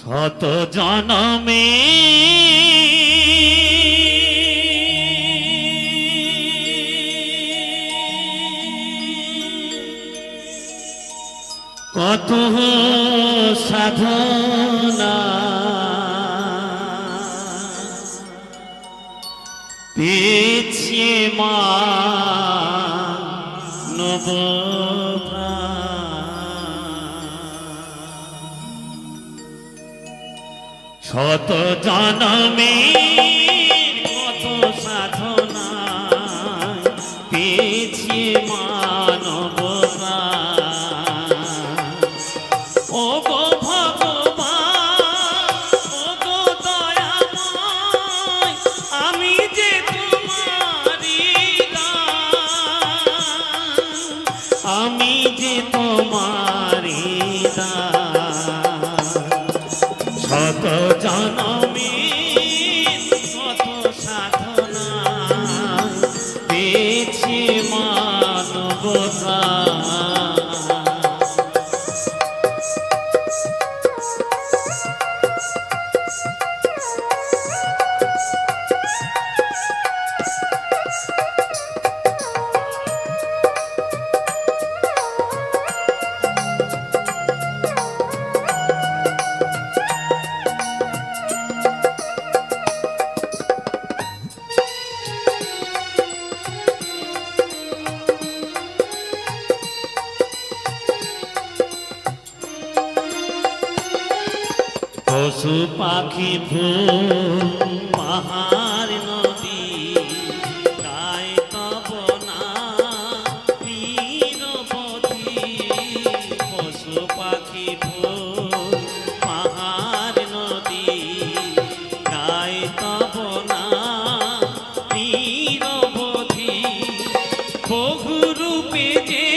শত জনমে কত সাধনা পেয়েছি মানব শত জনমে কত সাধনা পেয়েছি মানব ও গো ভগবান ও গো দয়াময় আমি যে তোমারি দাস আমি যে তোমারি দাস শত জনমে কত সাধনা পেয়েছি মানবতা পশু পাখি ফুল পাহাড় নদী গায় তব নাম নিরবধি পশু পাখি ফুল পাহাড় নদী গায় তব নাম নিরবধি বহু রূপে যে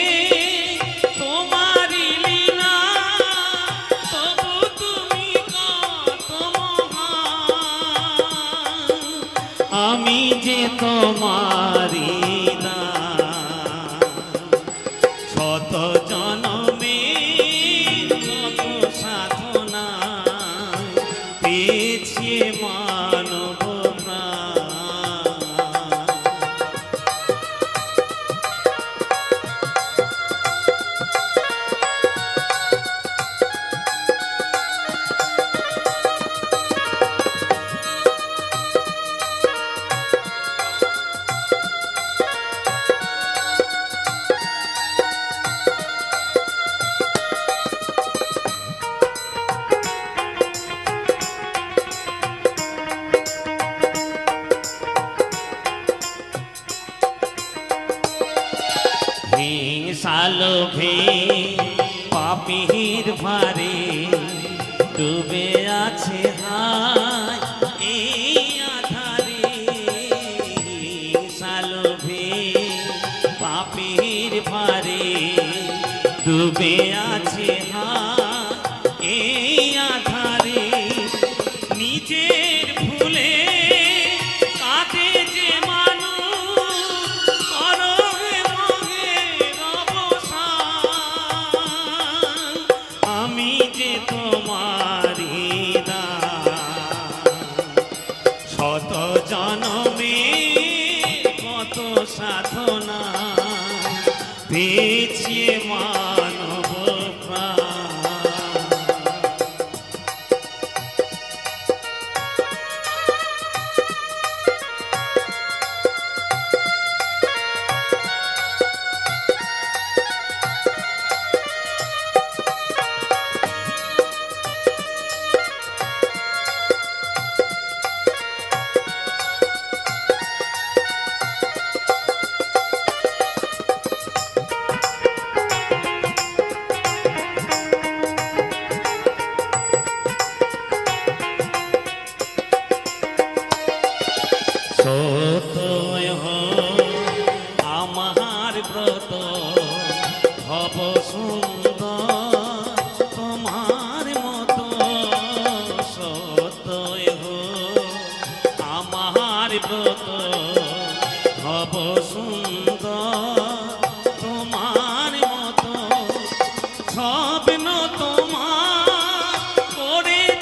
আমি যে তোমারি শত জনমে কত সাধনা পেয়েছি মানব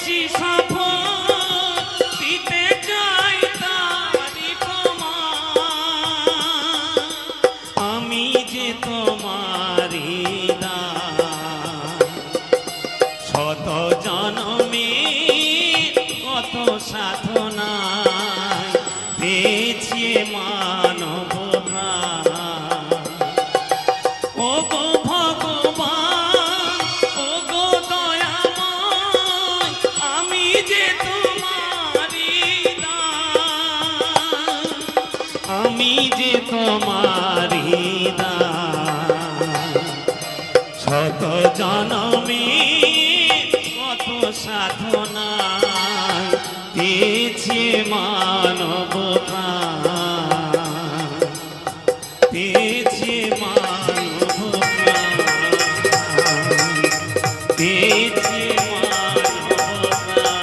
করেছি সফল দিতে চাই তারি প্রমাণ আমি যে তোমারি দান শত জনমে কত সাধনায় পেয়েছি মানব প্রাণ ও গো ভগবান ও গো দয়াময় আমি যে তোমারি দান আমি যে তোমারি দান শত জনমে কত সাধনায় পেয়েছি মানব প্রাণ পেয়েছি মানব প্রাণ পেয়েছি মানব প্রাণ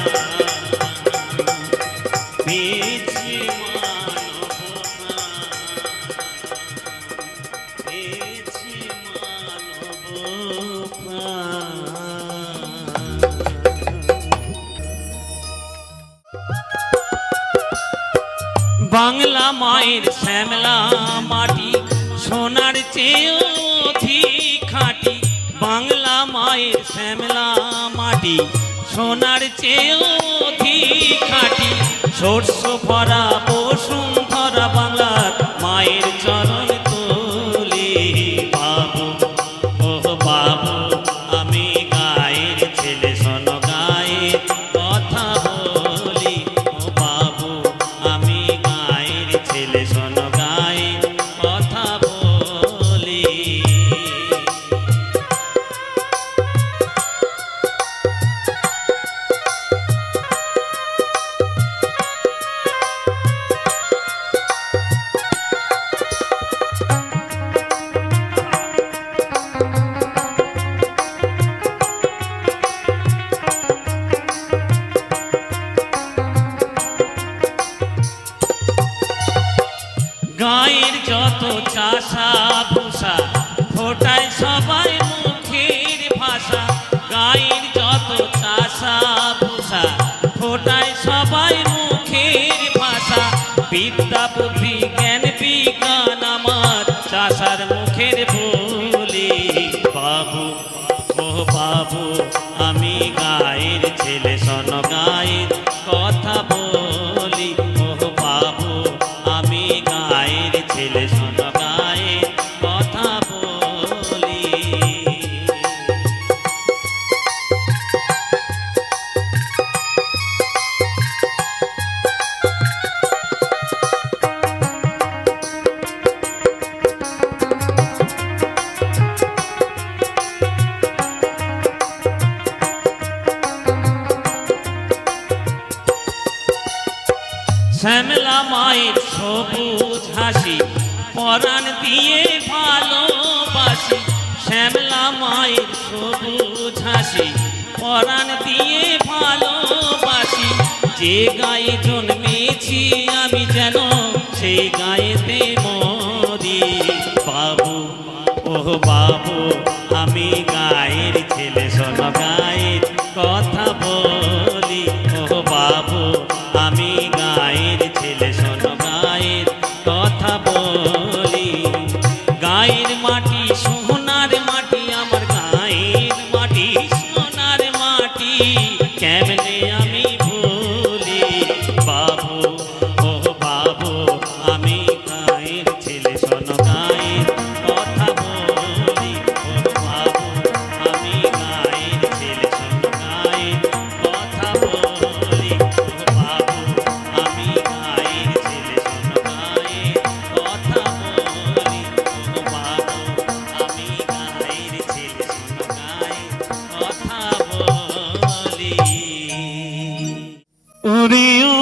পেয়েছি মানব প্রাণ পেয়েছি মানব প্রাণ। বাংলা মায়ের শ্যামলা মাটি সোনার চেয়েও অধিক খাঁটি বাংলা মায়ের শ্যামলা মাটি সোনার চেয়েও অধিক খাঁটি শস্য ভরা বসুন্ধরা বাংলার মায়ের চরণ তোলে বাবু ও বাবু আমি গায়ের ছেলে শোনো গায়ের কথা বলি ও বাবু আমি গায়ের ছেলে শোনো গায়ের কথা বলি গায়ের যত চাষা ভূষা ফোটায় সবাই মুখের ভাষা গায়ের যত চাষা ভূষা ফোটায় সবাই মুখের ভাষা বিদ্যা বুদ্ধি জ্ঞান বিজ্ঞান আমার চাষার মুখের বলি বাবু ও বাবু আমি গায়ের ছেলে শোনো গায়ের কথা বলি ও বাবু আমি গায়ের ছেলে শোনো গায়ের কথা বলি শ্যামলা মায়ের সবুজ হাসি পরাণ দিয়ে ভালোবাসি শ্যামলা মায়ের সবুজ হাসি পরাণ দিয়ে ভালোবাসি যে গায়ে জন্মেছি আমি যেন সেই গায়েতে মরি বাবু ও বাবু আমি গায়ের ছেলে শোনো গায়ের কথা বলি ও বাবু আমি গায়ের ছেলে শোনো গায়ের কথা বলি গায়ের মাটি সোনার মাটি আমার গায়ের মাটি সোনার মাটি কেমনে আমি ভুলি বাবু ও বাবু আমি গায়ের ছেলে শোনো গায়ের কথা বলি ও বাবু আমি গায়ের ছেলে শোনো গায়ের কথা বলি ও বাবু আমি গায়ের ছেলে শোনো গায়ের কথা বলি ও বাবু আমি গায়ের ছেলে শোনো গায়ের কথা বলি ওরে ও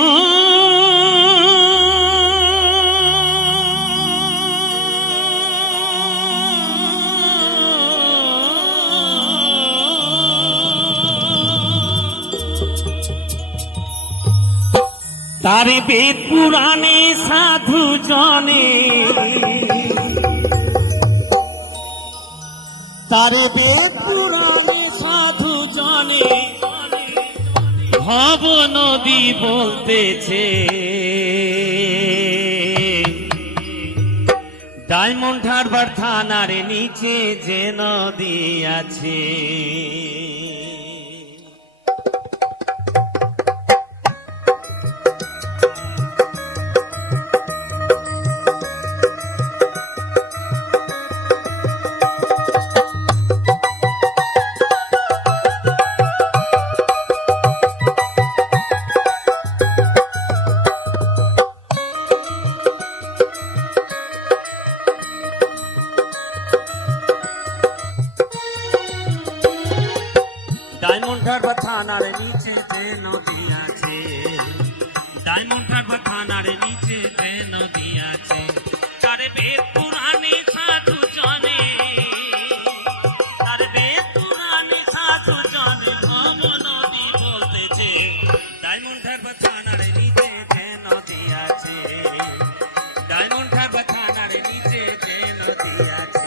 তারে বেদ পুরাণে সাধু জনে তারে বেদ পুরাণে সাধু জনে ভব নদী বলতেছে ডায়মন্ড হারবার থানার নিচে যে নদী আছে। ডায়মন্ড হারবার থানার নিচে যে নদী আছে, ডায়মন্ড হারবার থানার নিচে যে নদী আছে, তার বেদ পুরাণে সাধু জনে, তার বেদ পুরাণে সাধু জনে ভব নদী বলতেছে ডায়মন্ড হারবার থানার নিচে যে নদী আছে, ডায়মন্ড হারবার থানার নিচে যে নদী আছে।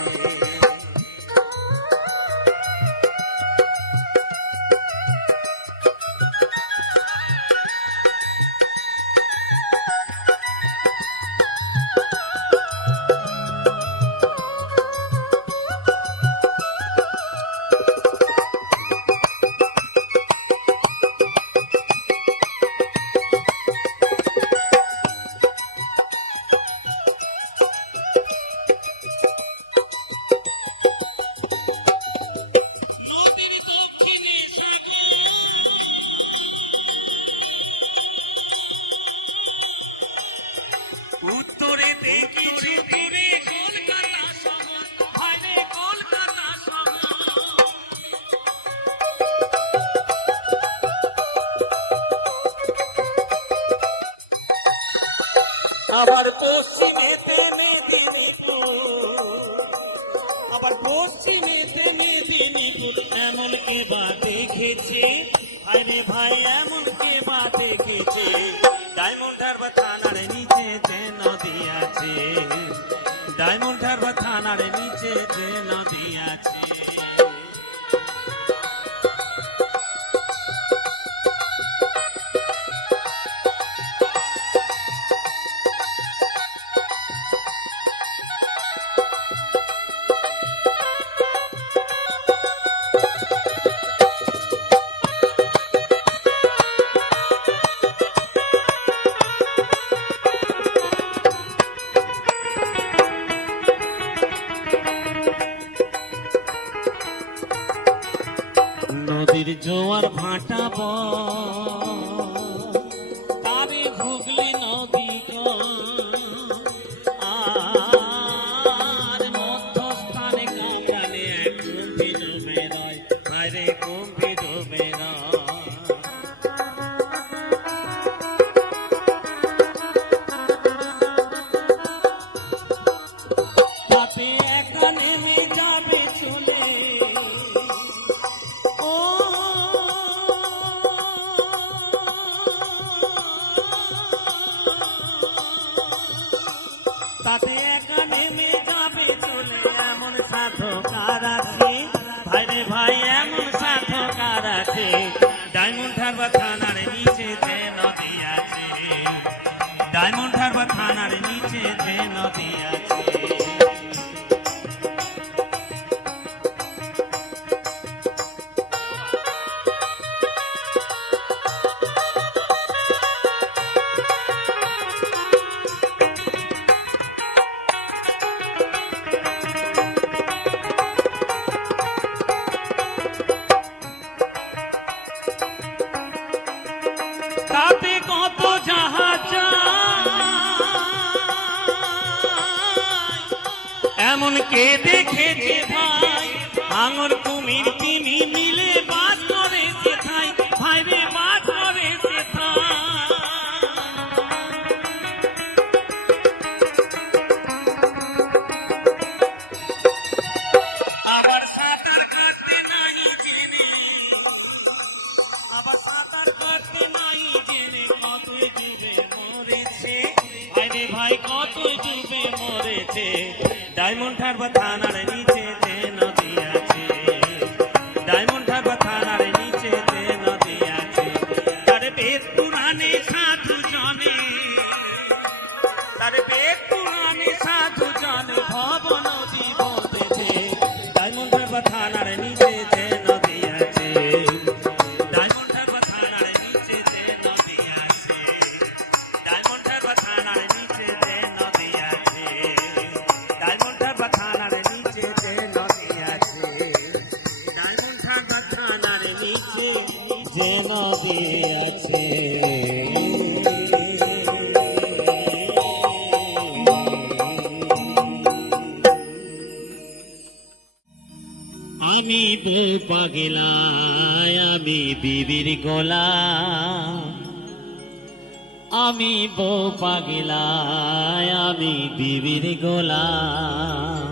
উত্তরে দেখিছি দূরে কলকাতা শহর, ভাইরে কলকাতা শহর। আবার পশ্চিমেতে মেদিনীপুর, আবার পশ্চিমেতে মেদিনীপুর, এমন কে বা দেখেছে ভাইরে ভাই, এমন কে বা দেখেছে ডায়মন্ড হারবার থানার নিচে যে নদী আছে, ডায়মন্ড হারবার থানার নিচে যে নদী আছে। নদীর জোয়ার ভাটা তারে ঘুগলি নদী আর মধ্যস্থানে কোম্পানি কুম্ভি ডুবে রয়, বাইরে কুম্ভি ডুবে রয়। তাতে একা নেমে যাবে চলে, তাতে একা নেমে যাবে চলে, এমন সাধকার আছে ভাইরে ভাই, এমন সাধকার আছে ডায়মন্ড হারবার থানার নিচে যে নদী আছে, ডায়মন্ড হারবার থানার নিচে যে নদী আছে। তাতে কত জাহাজ এমন কে দেখেছে ভাই, আঙুর কুমির তিমি মিলে বাস করে সেথায়, ভাইরে বাস করে সেথায়। আবার সাঁতার কাটতে নাই জেনে, আবার সাঁতার কাটতে নাই জেনে কত ডুবে মরেছে, আরে ভাই কত ডুবে মরেছে ডায়মন্ড হারবার থানার নিচে যে নদী আছে, ডায়মন্ড হারবার থানার নিচে যে নদী আছে, সবে আছে। আমি বউ পাগলায় আমি বিবির গোলাম, আমি বউ পাগলায় আমি বিবির গোলাম।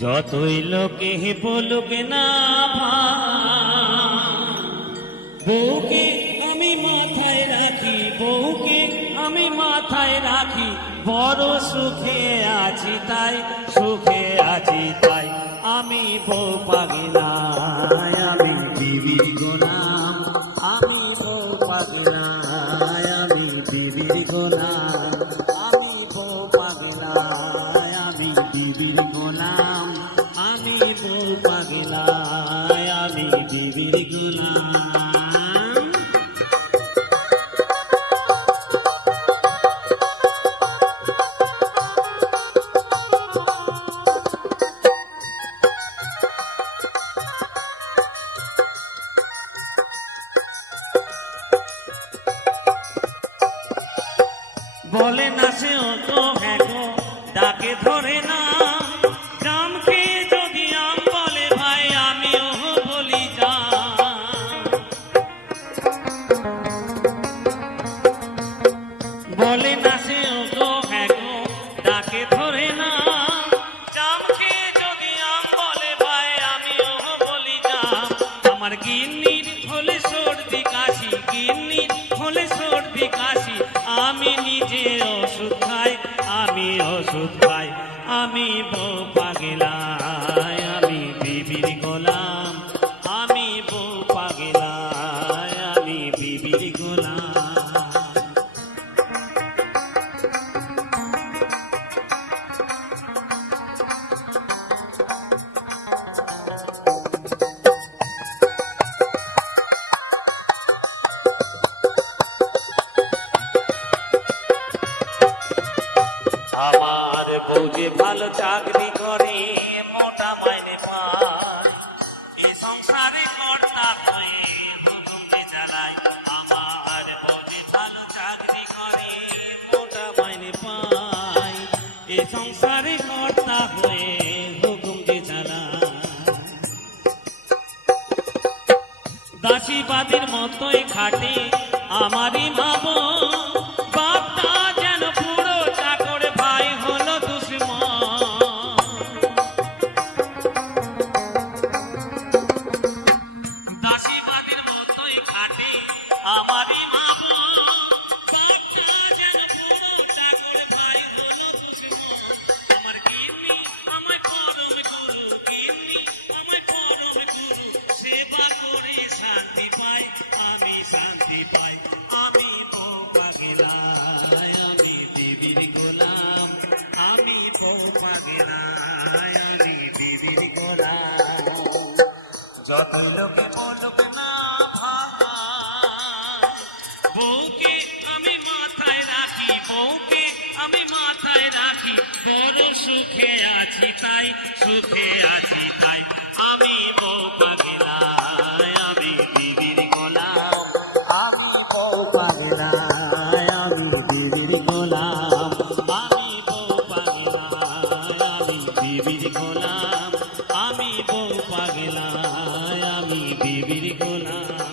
যতই লোকে বলুক না ভাই, বউকে আমি মাথায় রাখি, বউকে আমি মাথায় রাখি। বড় সুখে আছি তাই, সুখে আছি তাই। আমি বউ পাগলায় আমি বিবির গোলাম, আমি বউ পাগলায় আমি বিবির গোলাম, আমি বউ পাগলায় আমি বিবির গোলাম, আমি বউ পাগলায় আমি বিবির গোলাম। বলে না সে তো হ্যাঁ গো, ডাকে ধরে না। জামকে যদি আম বলে ভাই, আমিও বলি জাম। বলে না সে তো হ্যাঁ গো, ডাকে ধরে না। জামকে যদি আম বলে ভাই, আমিও বলি জাম। আমার গিন্নির হলে সর্দি কাশি, গিন্নির হলে সর্দি কাশি। আমি নিজে ওষুধ খাই, আমি ওষুধ খাই। আমি বউ পাগলায় আমি বিবির গোলাম, আমি বউ পাগলায় আমি বিবির গোলাম। আমার বউ যে ভালো চাকরি করে, মোটা মাইনে পায়, এ সংসারে কর্তা হয়ে হুকুমে চালায়। আমার বউ যে ভালো চাকরি করে, মোটা মাইনে পায়, এ সংসারে কর্তা হয়ে হুকুমে চালায়। দাসীবাদীর মতোই খাটে আমারই মা বউ, বাপটা যেন পুরো চাকর, ভাই হলো দুশ্মন। দাসীবাদীর মতোই খাটে আমারই মা বউ, বাপটা যেন পুরো চাকর, ভাই হলো দুশ্মন। আমার গিন্নি আমায় পরম গুরু, গিন্নি আমায় পরম গুরু। সেবা করে শান্তি পাই, আমি শান্তি পাই। আমি বউ পাগলায় আমি বিবির গোলাম, আমি বউ পাগলায় আমি বিবির গোলাম। যত লোকে বলুক না ভাই, বউকে আমি মাথায় রাখি, বউকে আমি মাথায় রাখি। বড় সুখে আছি তাই, সুখে আছি তাই। আমি বউ পাগলায় আমি বিবির গোলাম, আমি বউ পাগলায় আমি বিবির গোলাম, আমি বউ পাগলায় আমি বিবির গোলাম, আমি বউ পাগলায় আমি বিবির গোলাম,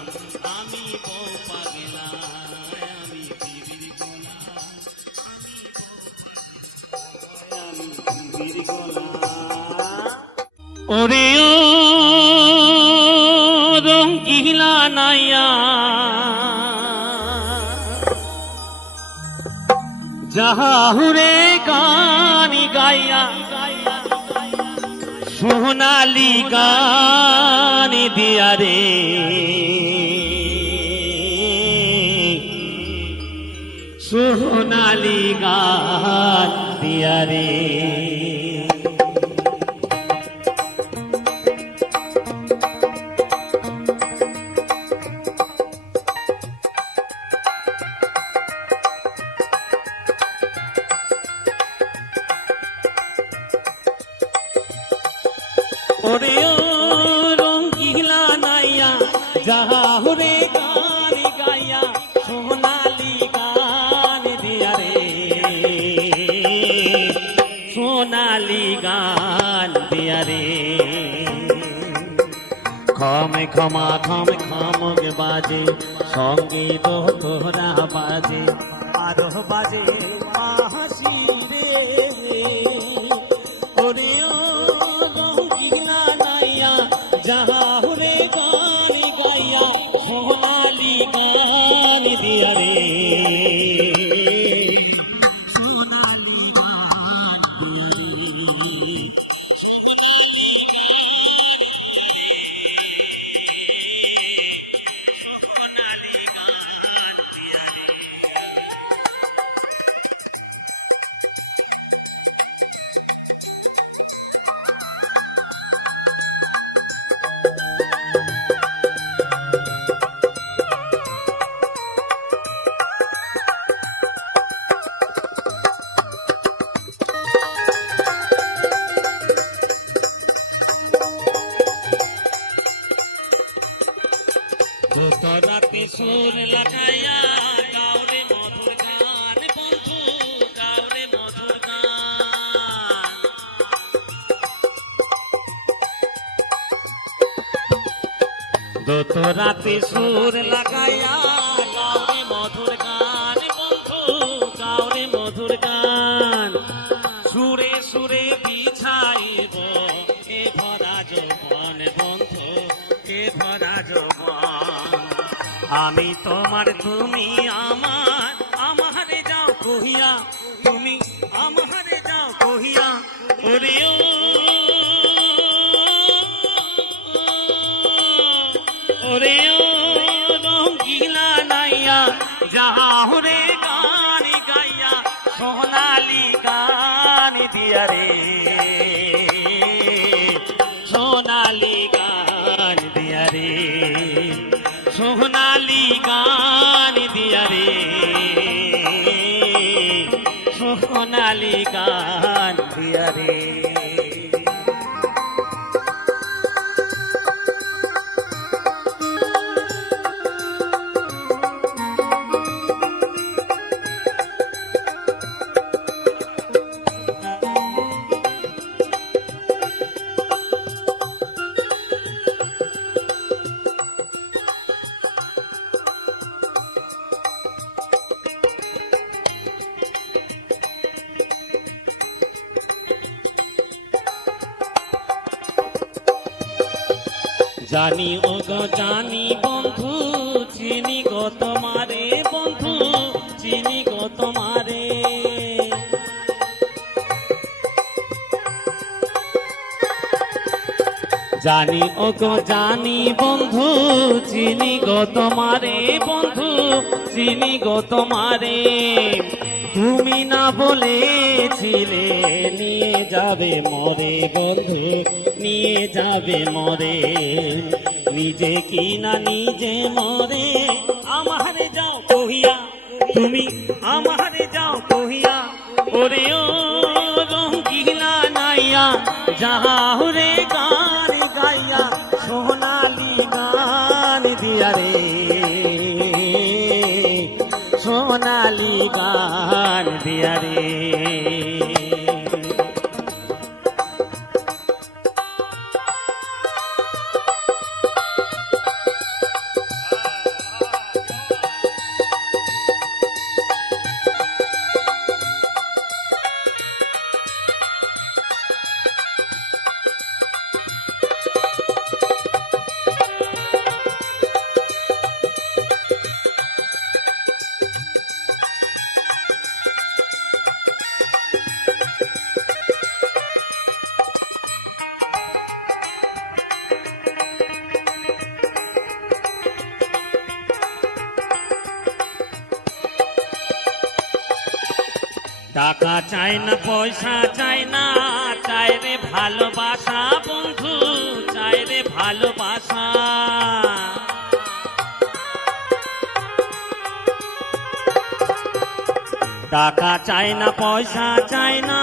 আমি বউ পাগলায় আমি বিবির গোলাম, আমি বউ পাগলায় আমি বিবির গোলাম। ওরে ও রঙ্গিলা নাইয়া, যাহুরে গানি গাইয়া, সোনালি গান দিয়া রে, সোনালি গান দিয়া রে। ওরে ও রঙ্গিলা নাইয়া, যাহুরে ক্ষমা খমক বাজে সঙ্গীত তোরা বাজে আরো বাজে হাসি রে ওরে ও রঙ্গিনা নাইয়া যাহুরে গান গাইয়া সোনালি গান দিয়া রে রাতে সুর লাগাইয়া গাওরে মধুর গান বন্ধু গাওরে মধুর গান রাতে সুর লাগাইয়া গাওরে মধুর গান বন্ধু গাওরে মধুর গান সুরে সুরে বিছাইব এ ভরা যৌবন বন্ধু এ ভরা যৌবন আমি তোমার তুমি আমার আমারে যাও কহিয়া তুমি আমারে যাও কহিয়া ওরে ওরে রঙ্গিলা নাইয়া যাহুরে গান গাইয়া সোনালি গান দিয়া রে সোনালি গান দিয়া রে সোনালি গান দিয়া রে সোনালি গান দিয়া রে জানি ও গো জানি বন্ধু চিনি গো তোমারে বন্ধু চিনি গো তোমারে জানি ও গো জানি বন্ধু চিনি গো তোমারে বন্ধু চিনি গো তোমারে তুমি না বলেছিলে নিয়ে যাবে মরে বন্ধু নিয়ে যাবে মরে নিজে কি না নিজে মরে আমারে যাও কহিয়া তুমি আমারে যাও কহিয়া ওরে ও রঙ্গিলা নাইয়া যাহুরে গান গাইয়া সোনালি গান দিয়া রে সোনালি গান দিয়া রে টাকা চাই না পয়সা চাই না চাই রে ভালোবাসা বন্ধু চাই রে ভালোবাসা টাকা চাই না পয়সা চাই না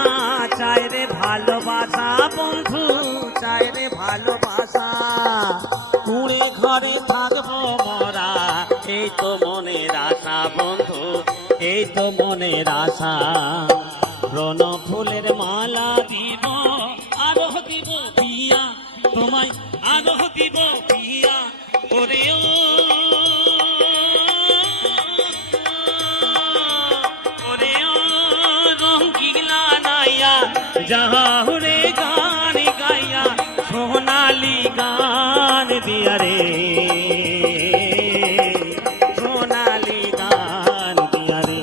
চাই রে ভালোবাসা বন্ধু চাই রে ভালোবাসা কুড়ে ঘরে থাকবো মরা এই তো মনের আশা বন্ধু এই তো মনের আশা রণ ফুলের মালা দিব আরো দিব পিয়া তোমায় আরো দিব পিয়া রঙ্গিলা নাইয়া যাহরে গান গাইয়া সোনালি গান দিয়া রে সোনালি গান দিয়া রে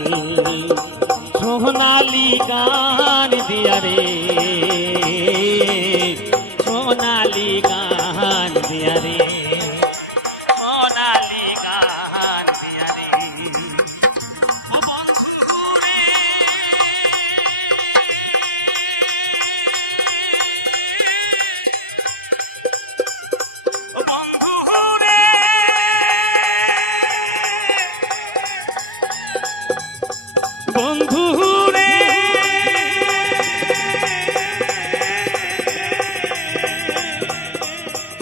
সোনালি গান দিয়া রে সোনালি গান দিয়া রে সোনালি গান দিয়া রে ও বন্ধু রে ও বন্ধু রে বন্ধু রে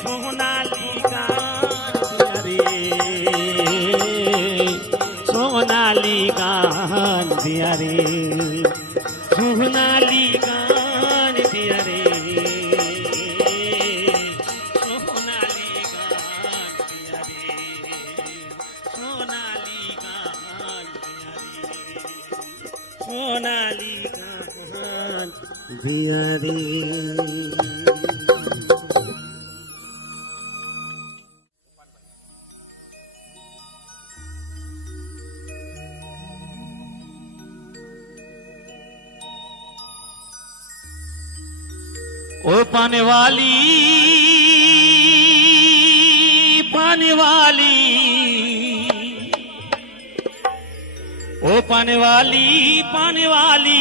সোনালি গান দিয়া রে সোনালি গান দিয়া রে সোনালি গান দিয়া রে সোনালি গান দিয়া রে সোনালি গান দিয়া রে ओ पाने वाली पाने वाली ओ पाने वाली पाने वाली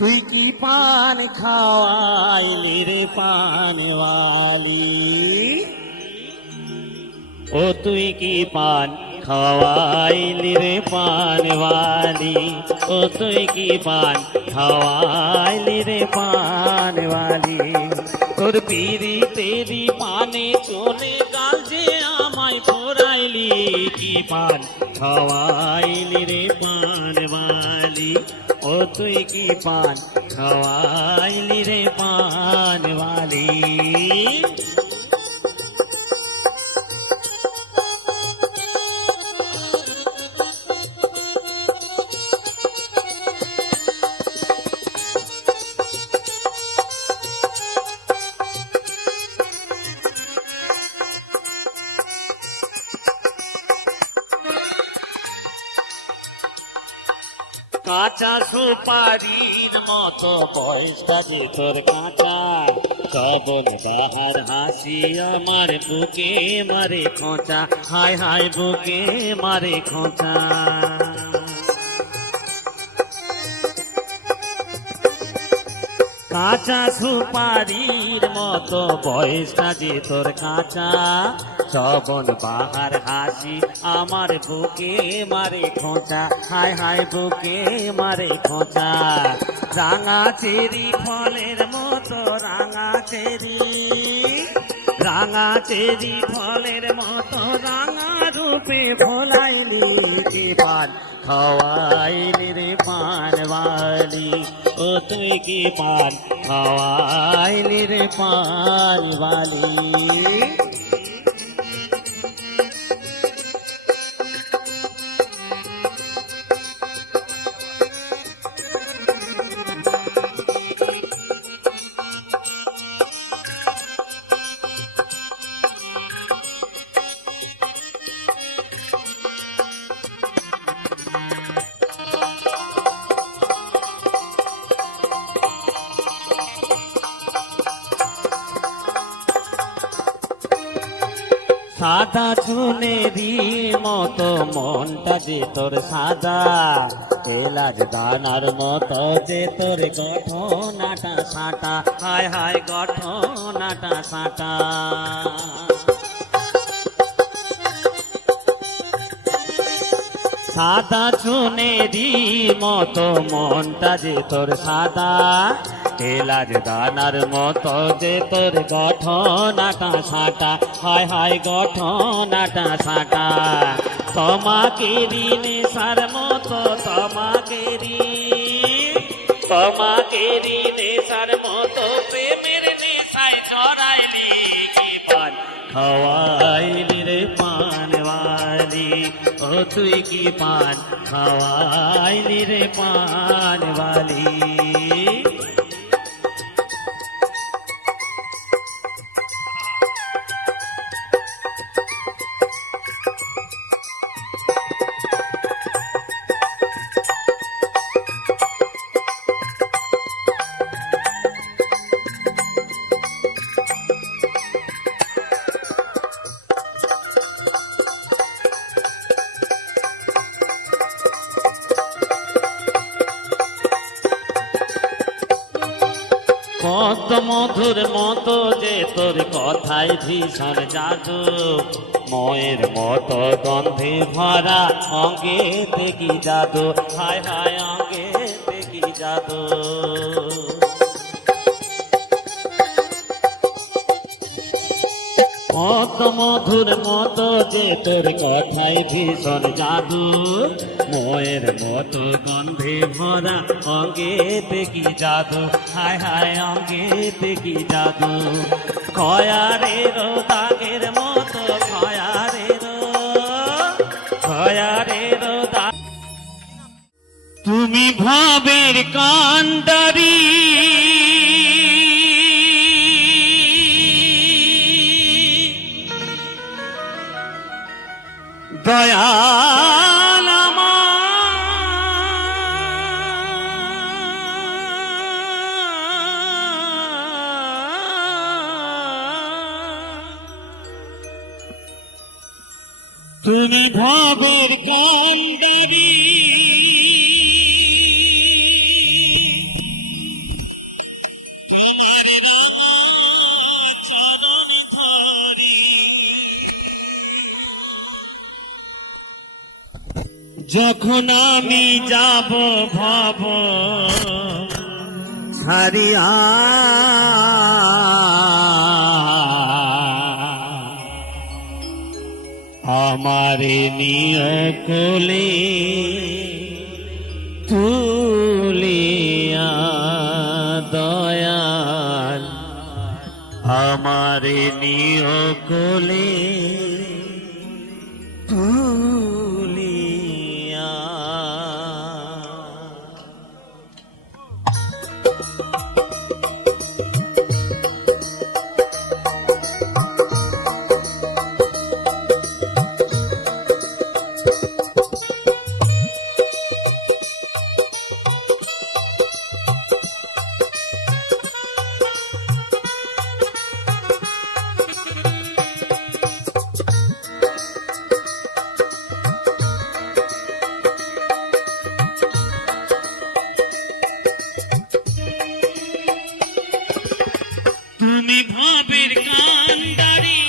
তুই কি পান খাওয়াইলি রে পানে वाली ও তুই কি পান খাওয়াইলি রে পানে वाली ও তুই কি পান খাওয়াইলি রে পানে वाली তোর পিরি তেরি পানে চলে গাল যে আমায় পড়াইলি কি পান খাওয়াইলি রে পানে वाली ও তুই কি পান খাওয়াইলি রে পানে वाली কাঁচা সুপারির মতো বয়সটা যে তোর কাঁচা শ্রাবণ বাহার হাসি আমার বুকে মারে খোঁচা হায় হায় বুকে মারে খোঁচা কাঁচা সুপারির মতো বয়সটা যে তোর কাঁচা শ্রাবণ বাহার হাসি আমার বুকে মারে খোঁচা হায় হায় বুকে মারে খোঁচা রাঙা চেরি ফলের মতো রাঙা চেরি ফলের মতো রাঙা রূপে ফলাইলি যে পান খাওয়াইলি রে পান वाली ও তুই কি পান খাওয়াইলি রে পান वाली সাদা চুনেরি মতো মনটা যে তোর সাদা এলাচ দানার মতো যে তোর গঠনাটা সাঁটা হায় হায় গঠনাটা সাঁটা সাদা চুনেরি মতো মনটা যে তোর সাদা এলাচ দানার মতো যে তোর গঠনাটা সাঁটা হায় হায় গঠনাটা সাঁটা তোমাকে নেশার মতো তোমাকে নেশার মতো প্রেমের নেশায় জড়াইলি কি পান খাওয়াই বালি, ও তুই কি পান খাওয়াইলি রে পান বালি। কত মধুর মতো যে তোর কথায় ভীষণ জাদু, ময়ের মতো গন্ধে ভরা অঙ্গে দেখি জাদু, হায় হায় অঙ্গে দেখি জাদু। কত মধুর মতো যে তোর কথায় ভীষণ জাদু, ময়ের মতো গন্ধে ভরা অঙ্গে দেখি জাদু, হায় হায় অঙ্গে দেখি জাদু। খয়ারের দাগের মতো খয়ারের দাগ, তুমি ভাবের কান্ডারি দয়াল তুমি ভাবের কান্ডারি যখন আমি যাব ভব ছাড়িয়া, আমারে নিয় কোলে তুলিয়া দয়াল, আমারে নিয় কোলে তুলিয়া। তুমি ভাবের কান্ডারি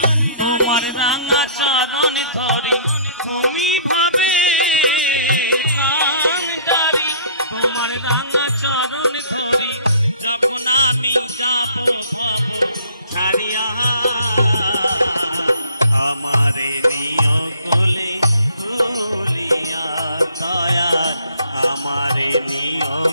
আমার রাঙা চরণ ধরে, তুমি ভাবের কান্ডারি আমার রাঙা চরণ ধরে, যখন আমি ছাড়িয়া আমারে নিয়া কোলে তুলিয়া দয়াল, আমারে নিয়া কোলে তুলিয়া।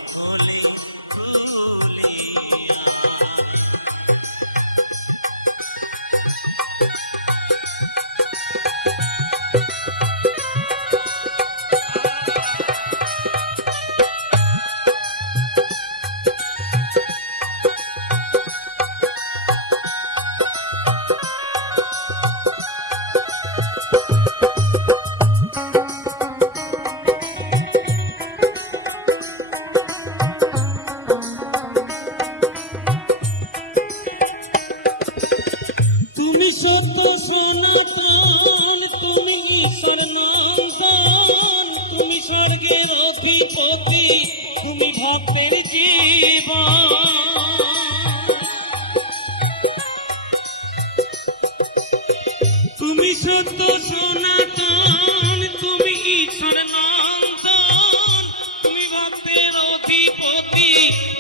তুমি সত্য সনাতন, তুমি ঈশ্বর নন্দন, তুমি স্বর্গের অধিপতি, তুমি ভক্তের জীবন। তুমি সত্য সনাতন, তুমি ঈশ্বর নন্দন, তুমি ভক্তের অধিপতি,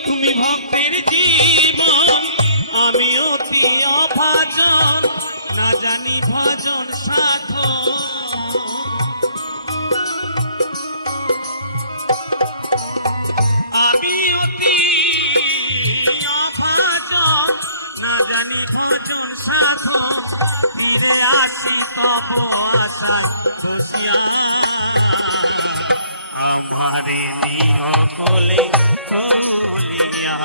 তুমি ভক্তের জীবন। আমি অতি অভাজন, না জানি ভজন সাধন, আমি অতি আমারে নিও কোলে তুলিয়া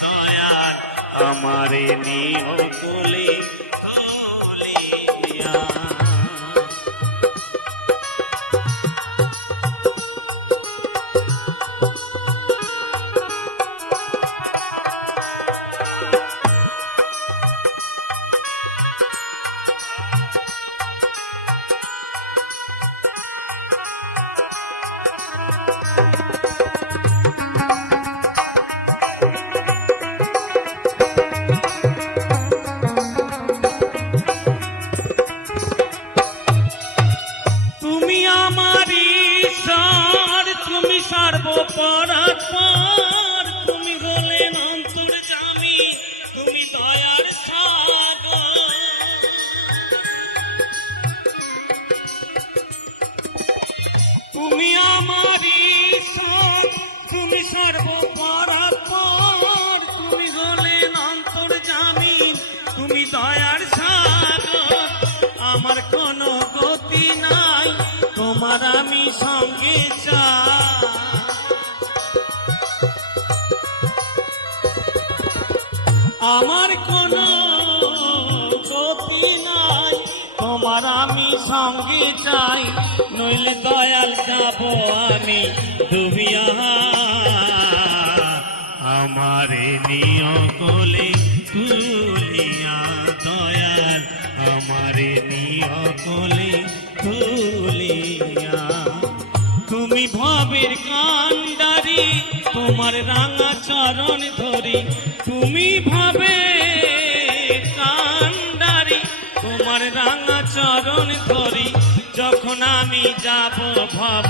দয়াল আমারে নিও কোলে তুলিয়া সর্বপরাৎপর তুমি হলেন অন্তর্যামী তুমি দয়ার সাগর তুমি আমার ঈশ্বর তুমি সর্বপরাৎপর তুমি হলেন অন্তর্যামী তুমি দয়ার সাগর আমার কোনো গতি নাই তোমার আমি সঙ্গে চাই আমার কোনো গতি নাই তোমার আমি সঙ্গে চাই নইলে দয়াল যাব আমি ডুবিয়া আমারে নিও কোলে তুলিয়া দয়াল আমারে নিও কোলে তুলিয়া তুমি ভবের কান্ডারি তোমার রাঙা চরণ ধরি তুমি ভাবে কান্ডারি তোমার রাঙা চরণ ধরি যখন আমি যাব ভাব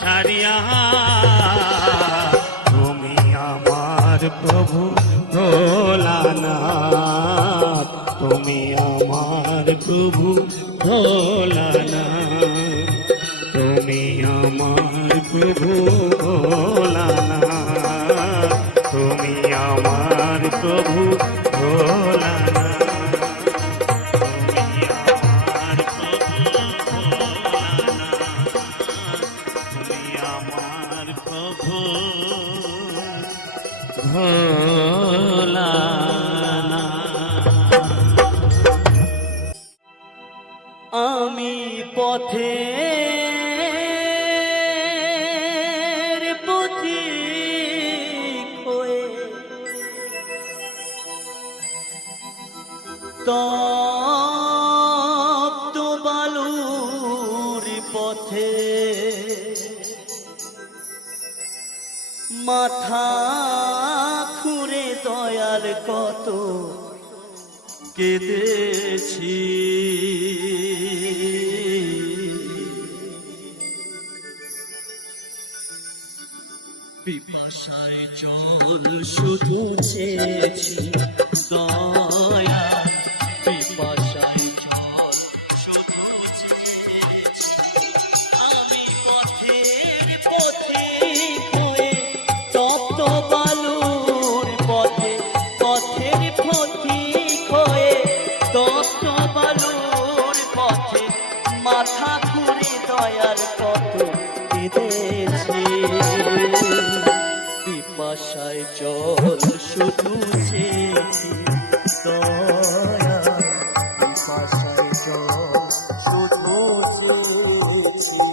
ছাড়িয়া তুমি আমার প্রভু ভোলানাথ তুমি আমার প্রভু ভোলানাথ তুমি আমার প্রভু ভোলানাথ তুমি আমার প্রভু ভোলানাথ তুমি আমার প্রভু ভোলানাথ তুমি আমার প্রভু ভোলানাথ আমি পথে তপ্ত বালুর পথে মাথা খুঁড়ে দয়াল কত কেঁদেছি পিপাসায় জল শুধু চেয়েছি দয়া পিপাসায় জল শুধু চেয়েছি আমি পথের পথে হয়ে তপ্ত বালুর পথে পথের পথিক হয়ে তপ্ত বালুর পথে মাথা ঘুরে দয়ার কত কেঁদেছি পিপাসায় জল শুধু চেয়েছি দয়া পিপাসায় জল শুধু চেয়েছি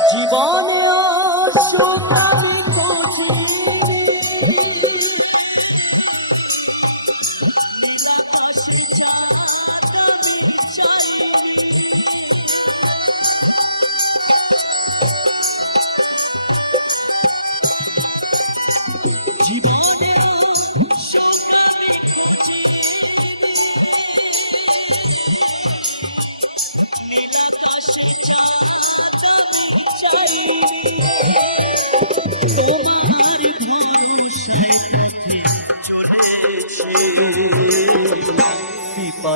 জীবনে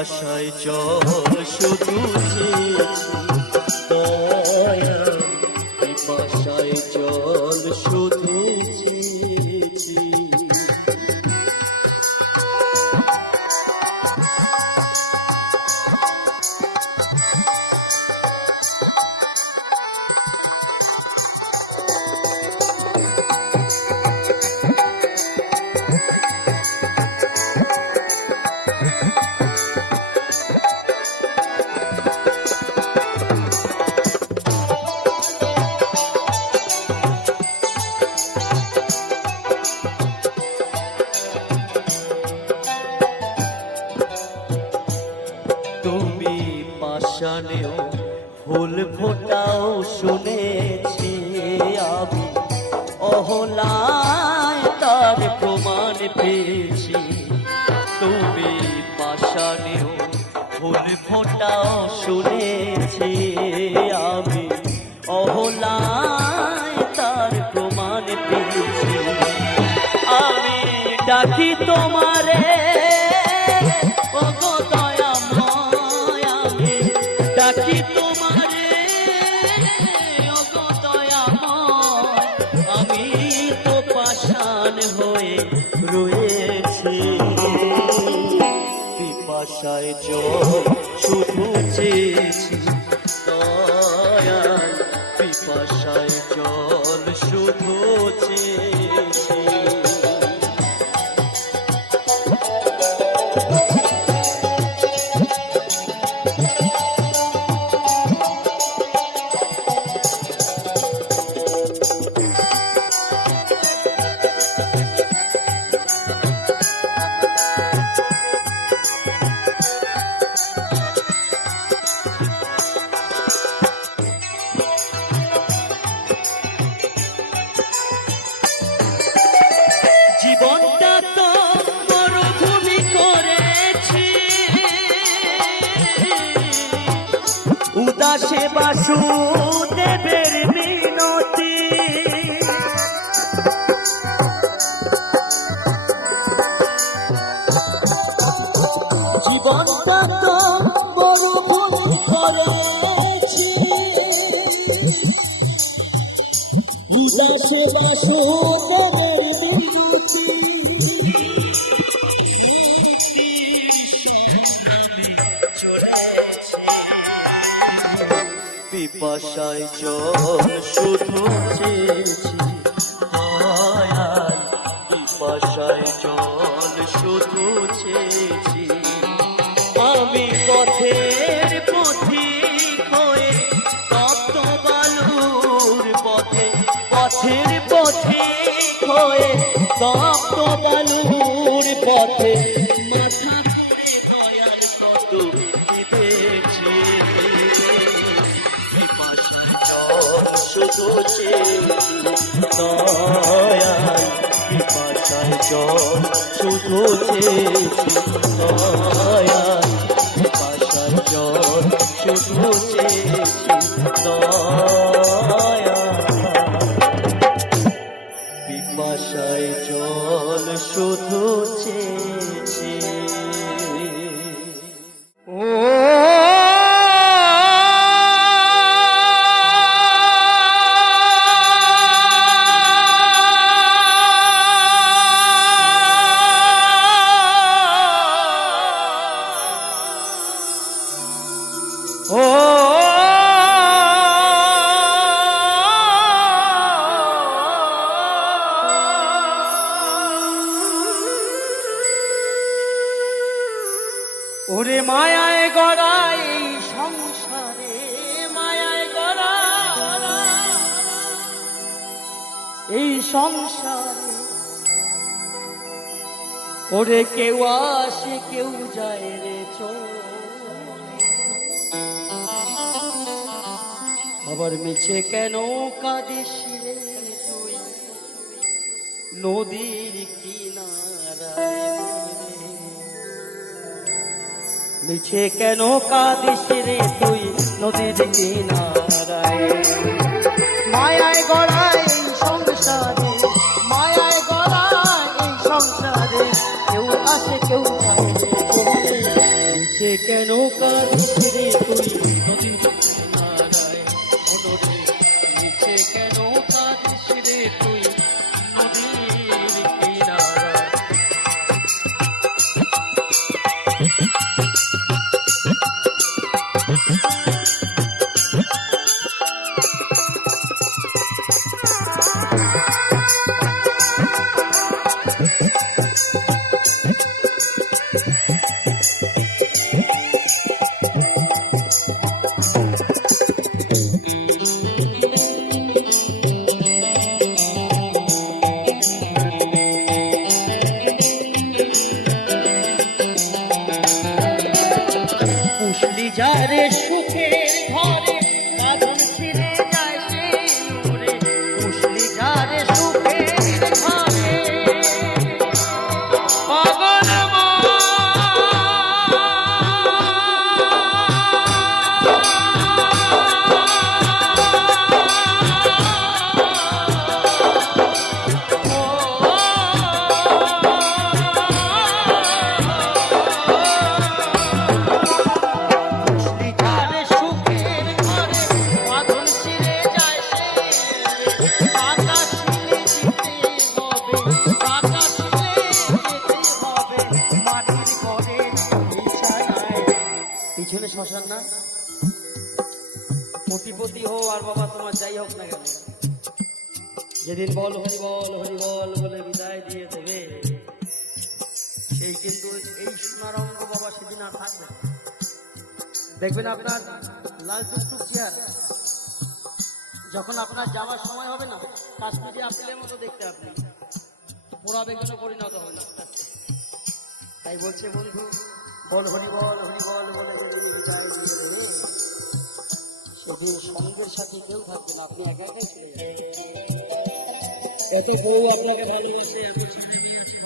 পিপাসায় জল শুধু চেয়েছি দয়াল, পিপাসায় জল শুধু চেয়েছি। তুমি পাষাণেও ফুল ফোটাও শুনেছি আমি, অহলায় তার প্রমাণ পেয়েছি। তুমি পাষাণেও ফুল ফোটাও শুনেছি আমি, অহলায় তার প্রমাণ পেয়েছি। আমি ডাকি তোমারে ওগো দয়াময়, আমি ডাকি তোমারে ওগো দয়াময়, আমি তো পাষাণ হয়ে রয়েছি। পিপাসায় জল শুধু চেয়েছি দয়াল, পিপাসায় জল শুধু চেয়েছি। জীবনটা তো মরুভূমি করেছি, উদাসে বাসুদেবের মিনতি। জীবনটা তো মরুভূমি করেছি, উদাসে বাসুদেবের পিপাসায় জল শুধু চেয়েছি দয়াল, পিপাসায় জল শুধু চেয়েছি। আমি পথের পথিক হয়ে তপ্ত বালুর পথে, পথের পথিক হয়ে তপ্ত বালুর পথে মাথা করে দয়াল কত কেঁদেছি। শুধু চেয়েছি দয়াল, পিপাসায় জল শুধু চেয়েছি দয়াল, পিপাসায় জল শুধু চেয়েছি দয়াল, পিপাসায় জল শুধু চেয়েছি। ওরে মায়ায় গড়া এই সংসারে, মায়ায় গড়া এই সংসারে, ওরে কেউ আসে কেউ যায় রে চলে, আবার মিছে কেন কাঁদিস রে তুই নদীর কিনারায়, মিছে কেন কাঁদিস রে তুই নদীর কিনারায়। মায়ায় গড়ায় এই সংসারে, মায়ায় গড়ায় এই সংসারে, কেউ আসে কেউ যায় রে চলে, মিছে কেন কাঁদিস রে তুই নদীর কিনারায় মনরে নিচে কেন কাঁদিস রে তুই নদীর কিনারায় পুষলি যারে সুখের ঘরে বাঁধন ছিঁড়ে যায় সে নূরে পুষলি যারে সুখের ঘরে পাগল পিছনে শ্মশান না কোটিপতি হো আর বাবা তোমার যাই হোক না কেন যেদিন বল হরি বল হরি বল বলে বিদায় দিয়ে দেবে সেই কিন্তু এই সোনার অঙ্গ বাবা সেদিন আর থাকবে না। দেখবেন আপনার লাল টুকটুক চেয়ার যখন আপনার যাওয়ার সময় হবে না কাশ্মীরি আপেলের মতো দেখতে আপনি পোড়া বেগুনে পরিণত হবে না। তাই বলছে বন্ধু বল হরি বল বলে যেদিন বিদায় দিয়ে দেবে সেদিন সঙ্গের সাথে কেউ থাকবে না, আপনি একা একাই চলে যাবেন। কত বউ আপনাকে ভালোবাসে, এত ছেলে মেয়ে আছে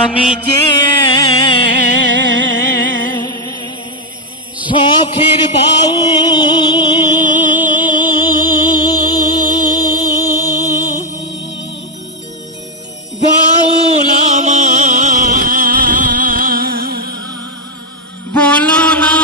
আমি যে শখের বাউ বাউল বলো না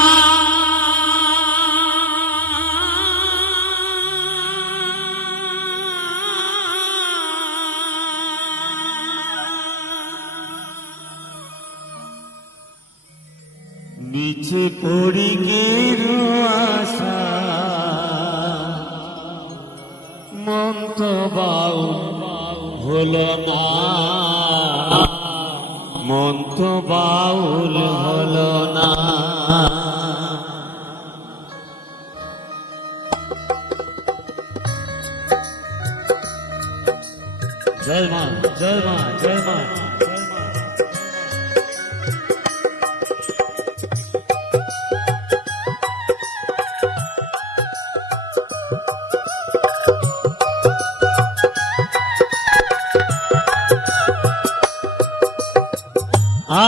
নিচে পড়ি গেরু আশা মন তো বাউল হলো না, মন তো বাউল হলো না। জয় মা জয় মা জয় মা।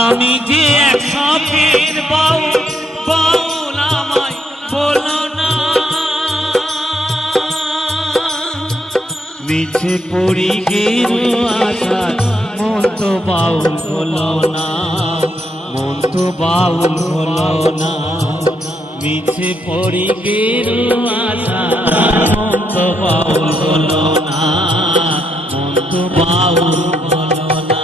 আমি যে এক শখের বাউল বাউল আমায় বলো না, মিছে পড়ি গেরু আশা মন তো বাউল হলো না, মন তো বাউল হলো না। মিছে পড়ি গেরু আশা মন তো বাউল হলো না, মন তো বাউল হলো না।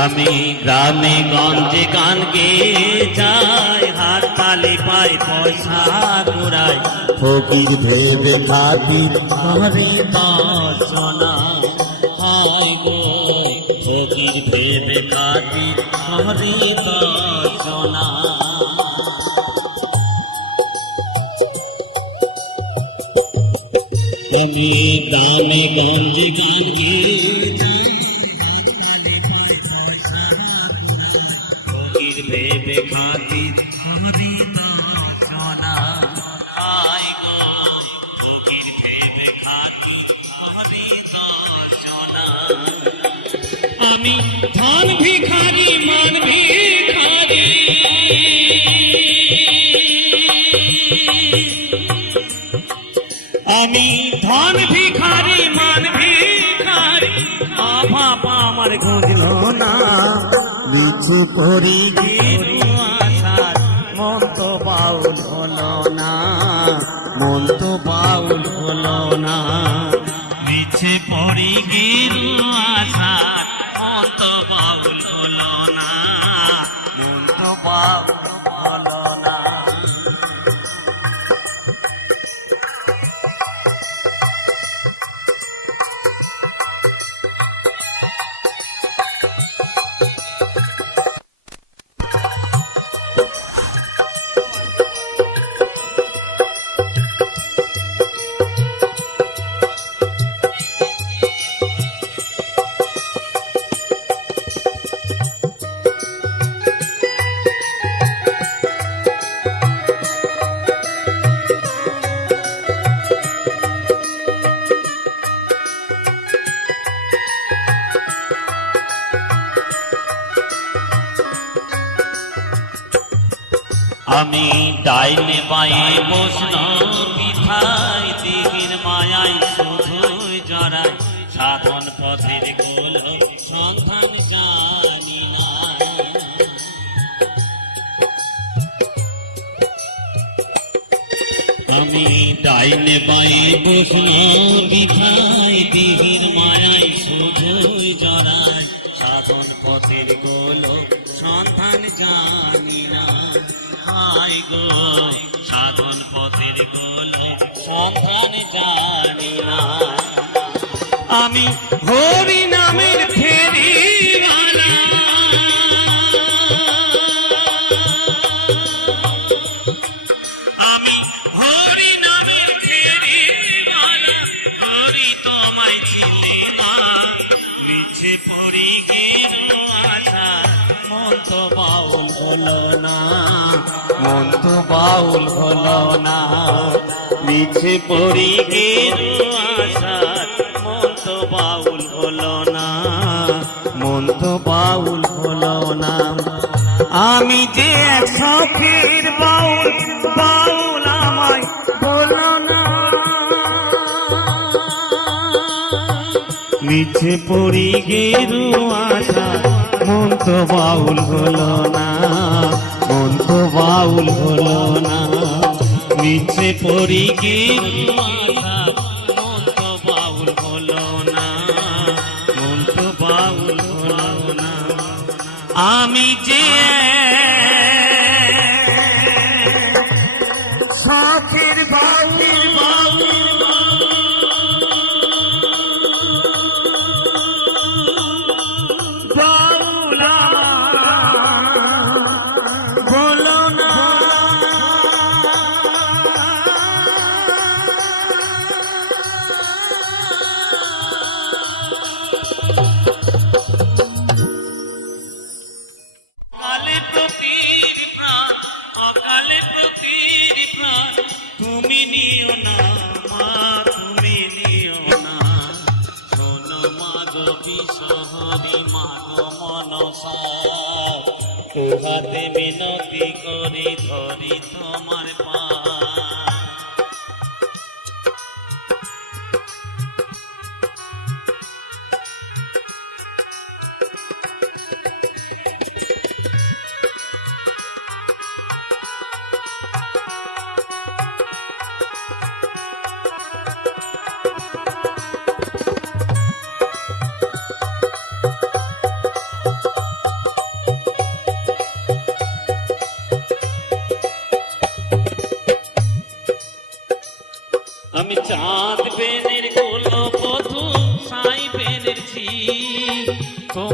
আমি গ্রামে গঞ্জে গান গেয়ে যাই, হাত তালি পাই পয়সা কুড়াই, ফকির ভেবে খাতির করে দর্শনা হয় গো, ফকির ভেবে খাতির হরি দর্শনা। আমি গ্রামে গঞ্জে গান গেয়ে যাই, ফকির ভেবে খাতির করে দর্শনা হয় গো, ফকির ভেবে খাতি হরি দর্শনা। আমি ধন ভিখারি মান ভিখারি, আমি ধন ভিখারি মান ভিখারি, অভাব আমার খুঁজল না, লিচু করি আশার মন তো বাউল হলো না, মন তো বাউল হলো না, মিছে পড়ি গিরু আশার মন তো বাউল হলো না, মন তো বাউল হলো না। আমি ডাইনে বায়ে বসল পিঠাই, দিঘির মায়াই শুধুই জড়াই, সাধন পথের গোল সন্ধান জানি না। আমি ডাইনে বায়ে বসল পিঠাই, দিঘির মায়াই শুধুই জড়াই, সাধন পথের গোল সন্ধান জানি না। হাই গো সাধন পথের গোল সন্ধান জানি না। আমি হরি নামের ফেরিওয়ালা, আমি হরি নামের ফেরিওয়ালা, হরি তোমায় চিনি না, মিছে পুরি গেরো আশা মন তো বাউল হলো না, মন তো বাউল হলো না, মিছে পড়ি গেরো আশা মন তো বাউল হলো না, মন তো বাউল হলো না। আমি যে সখীর বাউল, বাউল আমায় বলো না, মিছে পড়ি গেরু আশা মন তো বাউল হলো না, মন তো বাউল হলো না, মিছে পড়ি গেরু আশা মন তো বাউল হলো না, মন তো বাউল হলো না। আমি যে সখীর বাউল বলো না, কালে প্রতির প্রাণ, অকালে প্রতির প্রাণ, তুমি নিও না মা, তুমি নিও না, শোনো মা গো বিশহরি মা গো মনসা, তোহাতে মিনতি করি ধরি তোমার পা।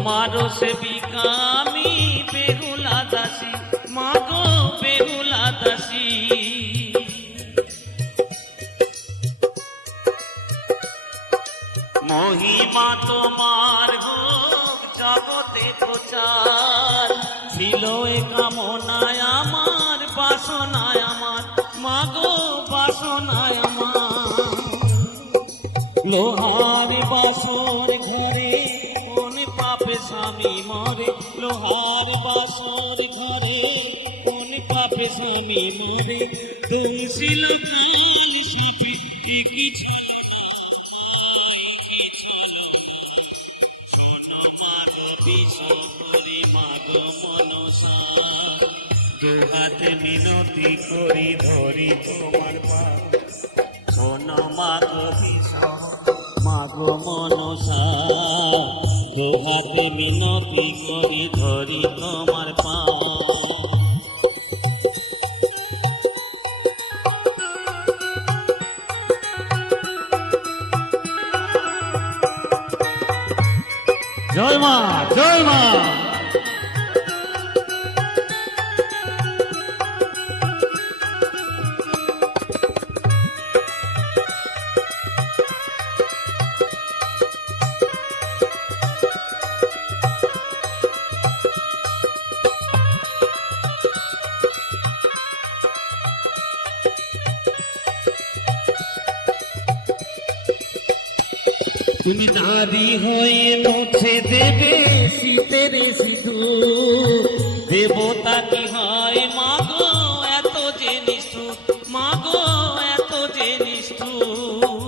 তোমারও সেবিকা আমি বেহুলা দাসী, মাগো বেহুলা দাসী। মহিমা তোমার হোক জগতে প্রচার, ছিল এ কামনায় আমার, বাসনায় আমার, মাগো বাসনায় আমার। লোহার বাসর ঘরে কোন পাপে স্বামী মরে, লোহার বাসর ঘরে কোন পাপে স্বামী মরে, দোষিল শিপি কিছু বিশ্বরি মাগো মনসা, দুহাতে মিনতি করি ধরি তোমার পা, শোনো মাগো মাগো মনসা, দুহাতে মিনতি করি ধরি তোমার পা। জয় মা, জয় মা। তুমি দাবি হয়ে মুছে দেবে শীতের সিঁদুর, দেবতা কি হয় মাগো এত যে নিষ্ঠুর, মাগো এত যে নিষ্ঠুর।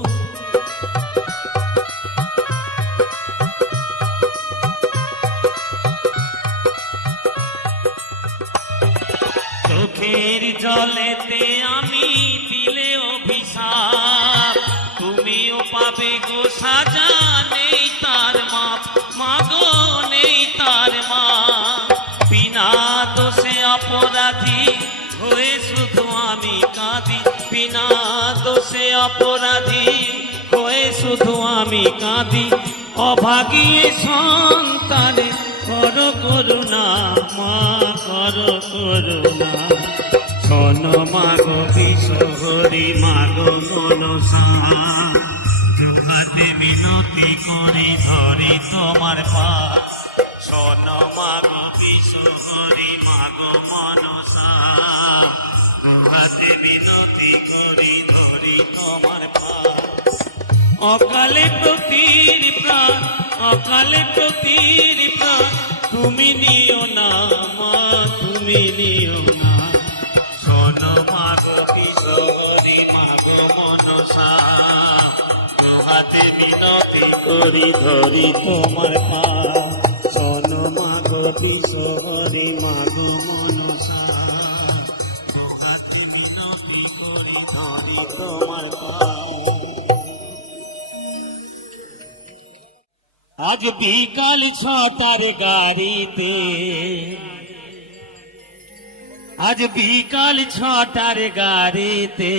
চোখের জলেতে আমি দিলে অভিশাপ, তুমিও পাবে গো সাজা, নেই তার মাপ, মাগো নেই তার মাপ। বিনা দোষে অপরাধী হয়ে শুধু আমি কাঁদি, বিনা দোষে অপরাধী হয়ে শুধু আমি কাঁদি। অভাগী সন্তানে করো করুণা, মা করো করুণা। শোনো মাগো বিশ্বরি মাগো মনসা, দুহাতে মিনতি করি ধরি তোমার পা, শোনো মাগো বিশ্বরি মাগো মনসা, দুহাতে মিনতি করি ধরি তোমার পা। অকালে প্রতির প্রাণ, অকালে প্রতির প্রাণ, তুমি নিও না মা, তুমি নিও না। শোনো মাগো কিশোরী মাগো মনসা, দুহাতে মিনতি করি ধরি তোমার পা, শোনো মাগো কিশোরী মাগো মনসা, দুহাতে মিনতি করি ধরি তোমার পা। আজ বিকাল 6টার গাড়িতে, আজ বিকাল 6টার গাড়িতে,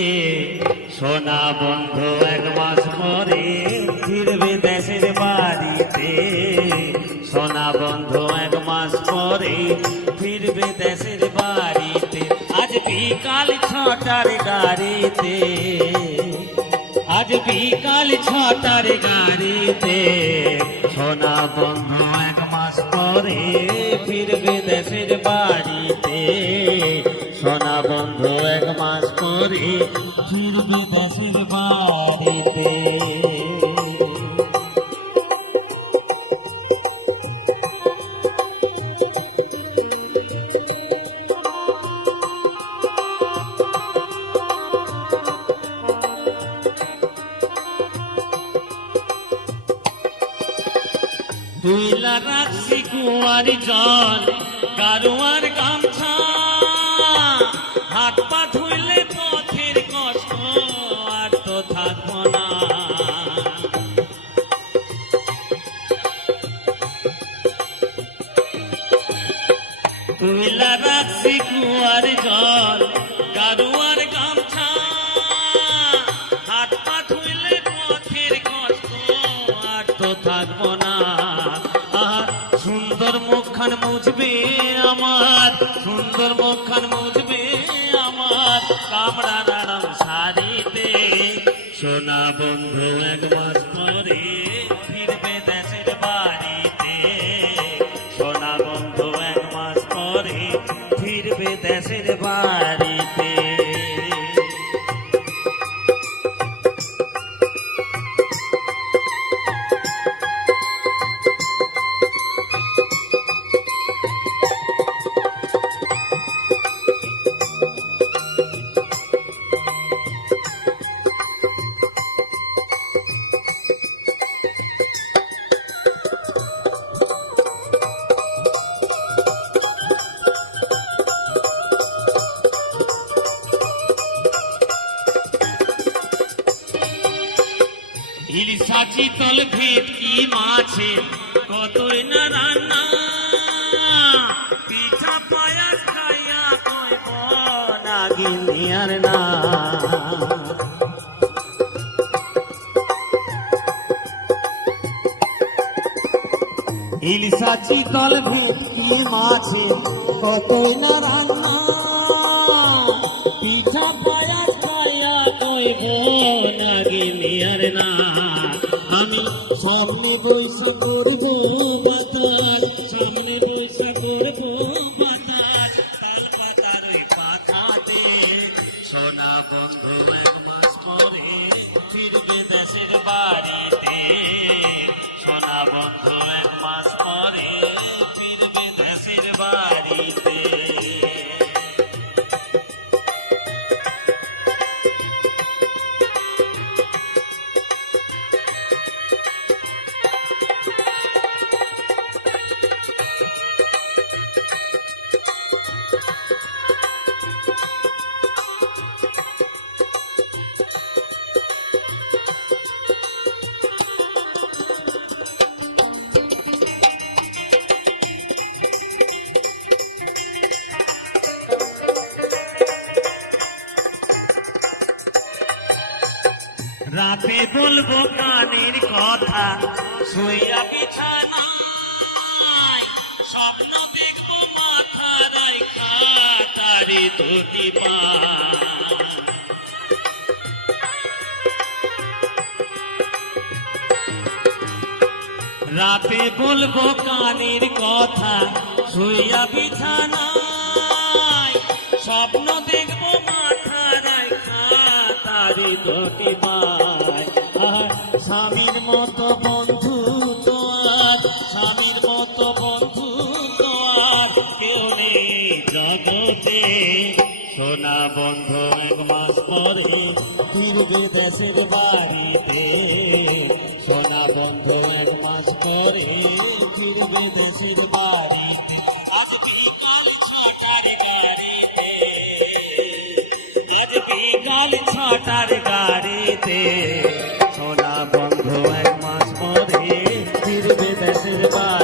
সোনা বন্ধু 1 মাস পরে ফিরবে দেশের বাড়িতে, সোনা বন্ধু 1 মাস পরে ফিরবে দেশের বাড়িতে। আজ বিকাল 6টার গাড়িতে, আজ বিকাল 6টার গাড়িতে, সোনা বন্ধু 1 মাস পরে ফিরবে দেশের বাড়িতে, সোনা বন্ধু 1 মাস পরে ফিরবে দেশের বাড়িতে। তুইলা রাখছি কুয়ার জল গারুয়ার গামছা, হাত পা ধুইলে পথের কষ্ট আর তো থাকবো না। তুইলা রাখছি কুয়ার জল গারুয়ার গামছা, হাত পা ধুইলে পথের কষ্ট আর তো থাকবো না। সুন্দর মুখখান মুজবে আমার কামড়া নাড়াম শাড়িতে সোনা বন্ধু এক মাস পরে ফিরবে দেশের বাড়িতে সোনা বন্ধু এক মাস পরে ফিরবে দেশের বাড়িতে ইলিশা চিতল ভেটকি মাছে কতই না রান্না পিঠা পায়াস খাইয়া কইব নাগিনী আর না ইলিশা চিতল ভেটকি মাছে কতই না রান্না পিঠা পায়াস খাইয়া কইব নাগিনী আর না আমি সামনে বৈশা করব বাতাস সামনে বৈশা করব বাতাস তাল পাতার ওই পাতাতে সোনা বন্ধু এক মাস পরে ফিরবে দেশের বাড়িতে সোনা বন্ধু এক মাস পরে ফিরবে দেশের বাড়িতে রাতে বলবো কানের কথা শুইয়া বিছানায় স্বপ্ন দেখবো মাথা রাইখা তারি ধুতি রাতে বলবো কানের কথা শুইয়া বিছানায় স্বপ্ন দেখবো মাথা রাইখা তারি ধুতি স্বামীর মতো বন্ধু তো আর স্বামীর মতো বন্ধু তো আর কেউ নেই জগতে সোনা বন্ধু এক মাস পরে ফিরবে দেশের বাড়িতে সোনা বন্ধু এক মাস পরে ফিরবে দেশের বাড়িতে আজ বিকাল 6টার গাড়িতে আজ বিকাল 6টার গাড়িতে সোনা বন্ধু এক মাস পরে ফিরবে দেশের বাড়ি